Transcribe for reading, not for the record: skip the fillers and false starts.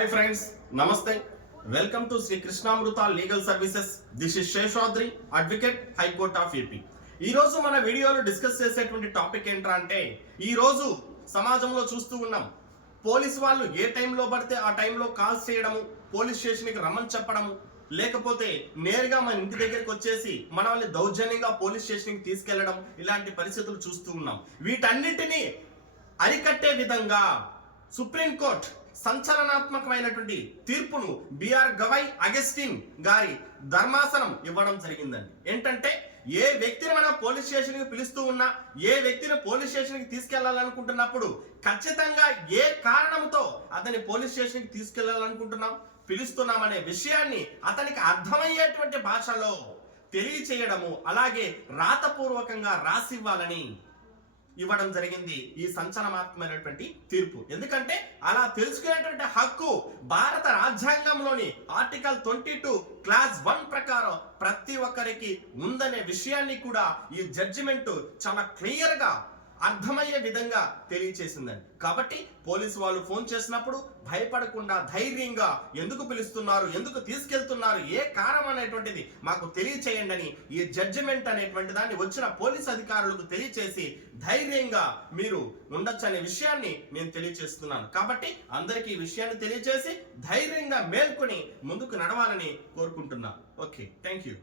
Hi friends, నమస్తే. Welcome to Sri Krishnamruta legal services. This is Seshadri, advocate, high court of AP. ఈ రోజు మన వీడియోలో డిస్కస్ చేసేటువంటి టాపిక్ ఏంట్రా అంటే, ఈ రోజు సమాజంలో చూస్తూ ఉన్నాం, పోలీసు వాళ్ళు ఏ టైంలో పడితే ఆ టైంలో కాల్స్ చేయడము, పోలీస్ స్టేషన్కి రమ్మని చెప్పడము, లేకపోతే నేరుగా మన ఇంటి దగ్గరికి వచ్చేసి మన వాళ్ళని దౌర్జన్యంగా పోలీస్ స్టేషన్కి తీసుకెళ్లడం, ఇలాంటి పరిస్థితులు చూస్తూ ఉన్నాం. వీటన్నిటినీ అరికట్టే విధంగా సుప్రీంకోర్టు సంచలనాత్మకమైనటువంటి తీర్పును బిఆర్ గవై అగస్టిన్ గారి ధర్మాసనం ఇవ్వడం జరిగిందండి. ఏంటంటే, ఏ వ్యక్తిని మనం పోలీస్ స్టేషన్కి పిలుస్తూ ఉన్నా, ఏ వ్యక్తిని పోలీస్ స్టేషన్కి తీసుకెళ్లాలనుకుంటున్నప్పుడు ఖచ్చితంగా ఏ కారణంతో అతని పోలీస్ స్టేషన్కి తీసుకెళ్లాలనుకుంటున్నాం, పిలుస్తున్నాం అనే విషయాన్ని అతనికి అర్థమయ్యేటువంటి భాషలో తెలియచేయడము, అలాగే రాతపూర్వకంగా రాసివ్వాలని ఇవ్వడం జరిగింది ఈ సంచలనాత్మకమైనటువంటి తీర్పు. ఎందుకంటే అలా తెలుసుకునేటువంటి హక్కు భారత రాజ్యాంగంలోని ఆర్టికల్ 22 క్లాస్ 1 ప్రకారం ప్రతి ఒక్కరికి ఉందనే విషయాన్ని కూడా ఈ జడ్జిమెంట్ చాలా క్లియర్ గా అర్థమయ్యే విధంగా తెలియచేసిందండి. కాబట్టి పోలీసు వాళ్ళు ఫోన్ చేసినప్పుడు భయపడకుండా ధైర్యంగా ఎందుకు పిలుస్తున్నారు, ఎందుకు తీసుకెళ్తున్నారు, ఏ కారణం అనేటువంటిది మాకు తెలియచేయండి అని ఈ జడ్జిమెంట్ అనేటువంటి దాన్ని వచ్చిన పోలీస్ అధికారులకు తెలియచేసి ధైర్యంగా మీరు ఉండొచ్చు అనే విషయాన్ని నేను తెలియచేస్తున్నాను. కాబట్టి అందరికీ ఈ విషయాన్ని తెలియచేసి ధైర్యంగా మేల్కొని ముందుకు నడవాలని కోరుకుంటున్నాను. Okay, thank you.